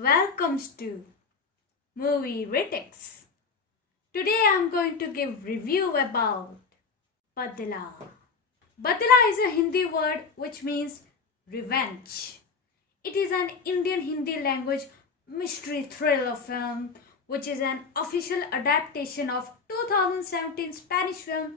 welcomes to Movie Critics. Today I'm going to give review about Badla. Badla is a Hindi word which means revenge. It is an Indian Hindi language mystery thriller film which is an official adaptation of 2017 Spanish film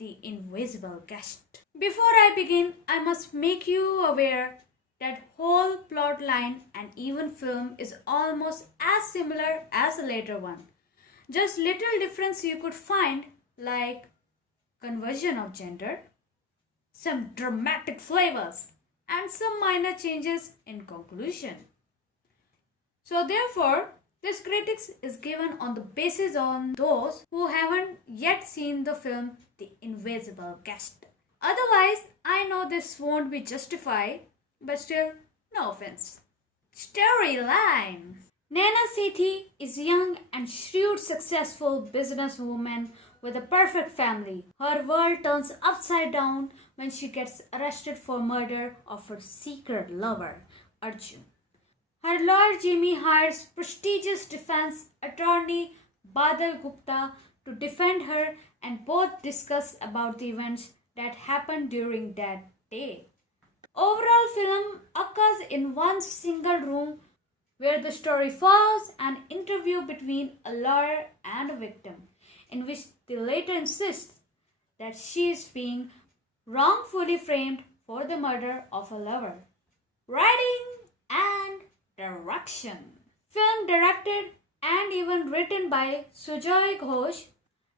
The Invisible Guest. Before I begin, I must make you aware that whole plot line and even film is almost as similar as the later one. Just little difference you could find, like conversion of gender, some dramatic flavors, and some minor changes in conclusion. So therefore, this critics is given on the basis on those who haven't yet seen the film The Invisible Guest. Otherwise, I know this won't be justified, but still, no offense. Storyline. Naina Sethi is young and shrewd successful businesswoman with a perfect family. Her world turns upside down when she gets arrested for murder of her secret lover, Arjun. Her lawyer Jimmy hires prestigious defense attorney Badal Gupta to defend her, and both discuss about the events that happened during that day. Overall film occurs in one single room where the story follows an interview between a lawyer and a victim, in which the latter insists that she is being wrongfully framed for the murder of a lover. Writing and direction. Film directed and even written by Sujoy Ghosh.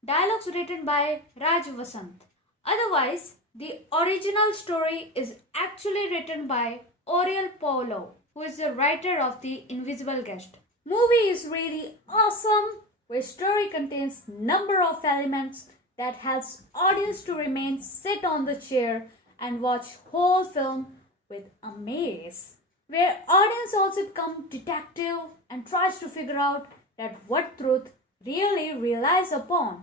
Dialogues written by Raj Vasant. Otherwise, the original story is actually written by Oriel Paulo, who is the writer of The Invisible Guest. Movie is really awesome, where story contains number of elements that helps audience to remain sit on the chair and watch whole film with amaze. Where audience also become detective and tries to figure out that what truth really relies upon.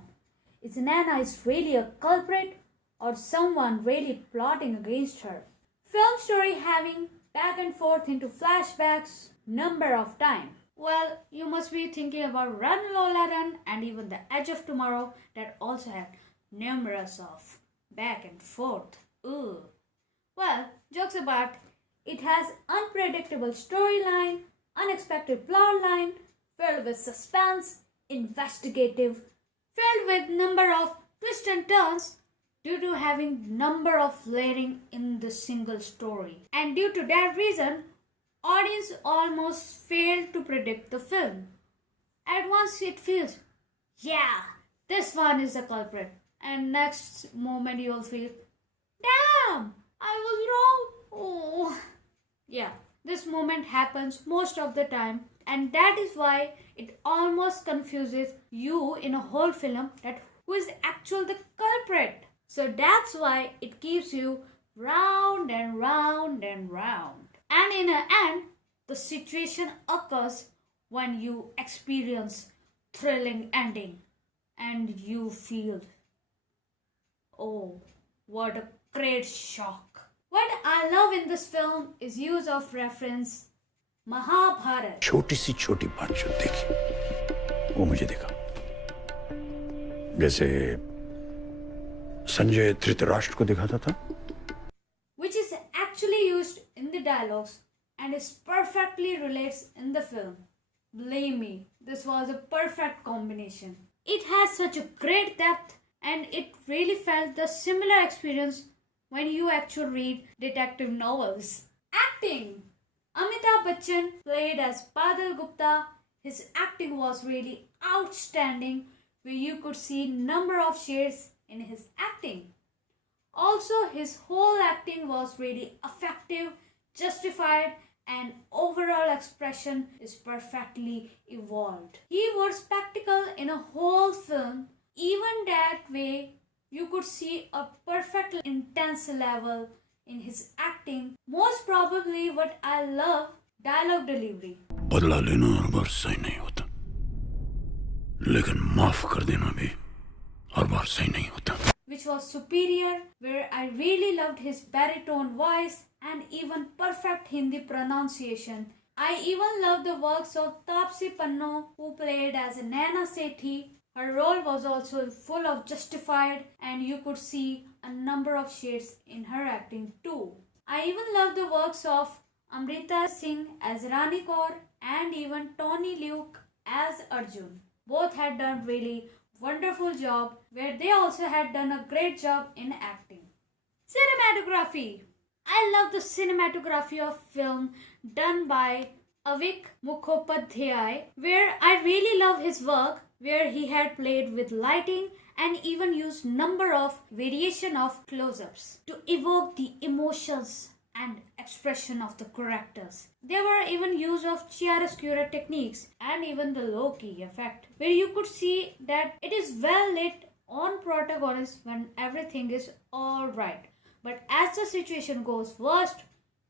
Is Naina is really a culprit or someone really plotting against her? Film story having back and forth into flashbacks number of time. Well, you must be thinking about Run Lola Run and even The Edge of Tomorrow that also have numerous of back and forth. Ooh. Well, jokes apart, it has unpredictable storyline, unexpected plot line, filled with suspense, investigative, filled with number of twists and turns due to having number of layering in the single story. And due to that reason, audience almost failed to predict the film. At once it feels, yeah, this one is the culprit. And next moment you'll feel, damn, I was wrong. Oh. Yeah, this moment happens most of the time, and that is why it almost confuses you in a whole film that who is actually the culprit. So that's why it keeps you round and round and round. And in the end, the situation occurs when you experience thrilling ending and you feel, oh, what a great shock. What I love in this film is use of reference Mahabharata. छोटी सी छोटी बात जो देखी वो मुझे देखा, जैसे संजय धृतराष्ट्र को दिखाता था, which is actually used in the dialogues and is perfectly relates in the film. Believe me, this was a perfect combination. It has such a great depth and it really felt the similar experience when you actually read detective novels. Acting. Amitabh Bachchan played as Badal Gupta. His acting was really outstanding, where you could see number of shades in his acting. Also, his whole acting was really effective, justified, and overall expression is perfectly evolved. He was spectacle in a whole film. Even that way, you could see a perfect intense level in his acting. Most probably what I love, dialogue delivery. बदला लेना हर बार सही नहीं होता, लेकिन माफ कर देना भी हर बार सही नहीं होता. Which was superior, where I really loved his baritone voice and even perfect Hindi pronunciation I even love the works of Tapsi Panno, who played as Naina Sethi. Her role was also full of justified, and you could see a number of shades in her acting too. I even love the works of Amrita Singh as Rani Kaur and even Tony Luke as Arjun. Both had done really wonderful job, where they also had done a great job in acting. Cinematography. I love the cinematography of film done by Avik Mukhopadhyay, where I really love his work, where he had played with lighting and even used number of variation of close-ups to evoke the emotions and expression of the characters. There were even use of chiaroscuro techniques and even the low-key effect, where you could see that it is well lit on protagonist when everything is alright. But as the situation goes worst,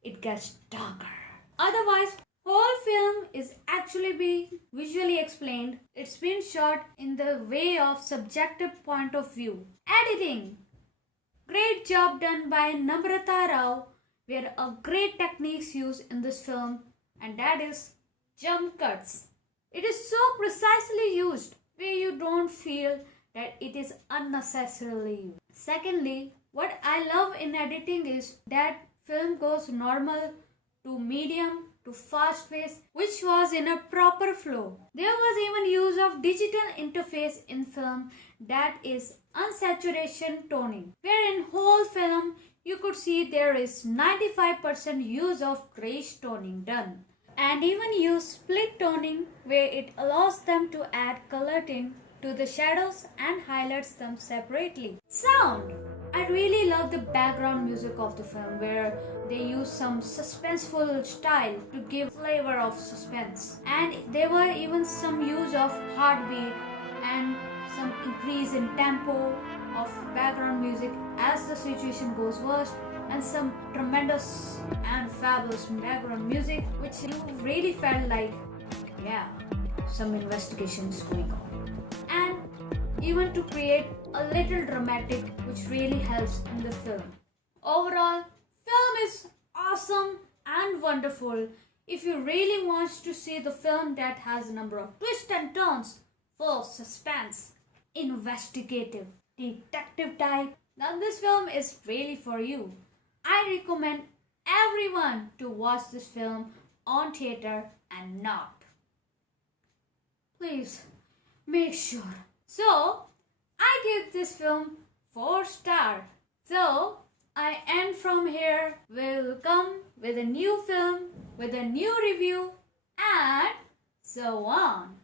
it gets darker. Otherwise, whole film is actually being visually explained. It's been shot in the way of subjective point of view. Editing. Great job done by Namrata Rao, where a great techniques used in this film, and that is jump cuts. It is so precisely used where you don't feel that it is unnecessarily used. Secondly, what I love in editing is that film goes normal to medium to fast pace, which was in a proper flow. There was even use of digital interface in film, that is unsaturation toning, where in whole film you could see there is 95% use of grayish toning done, and even use split toning, where it allows them to add color tint to the shadows and highlights them separately. Sound. I really love the background music of the film, where they use some suspenseful style to give flavor of suspense, and there were even some use of heartbeat and some increase in tempo of background music as the situation goes worst, and some tremendous and fabulous background music which you really felt like, yeah, some investigation is going on. And even to create a little dramatic, which really helps in the film. Overall, film is awesome and wonderful. If you really want to see the film that has a number of twists and turns, full of suspense, investigative, detective type, then this film is really for you. I recommend everyone to watch this film on theater and not. Please make sure. So, I give this film 4 stars. So, I end from here. We'll come with a new film, with a new review, and so on.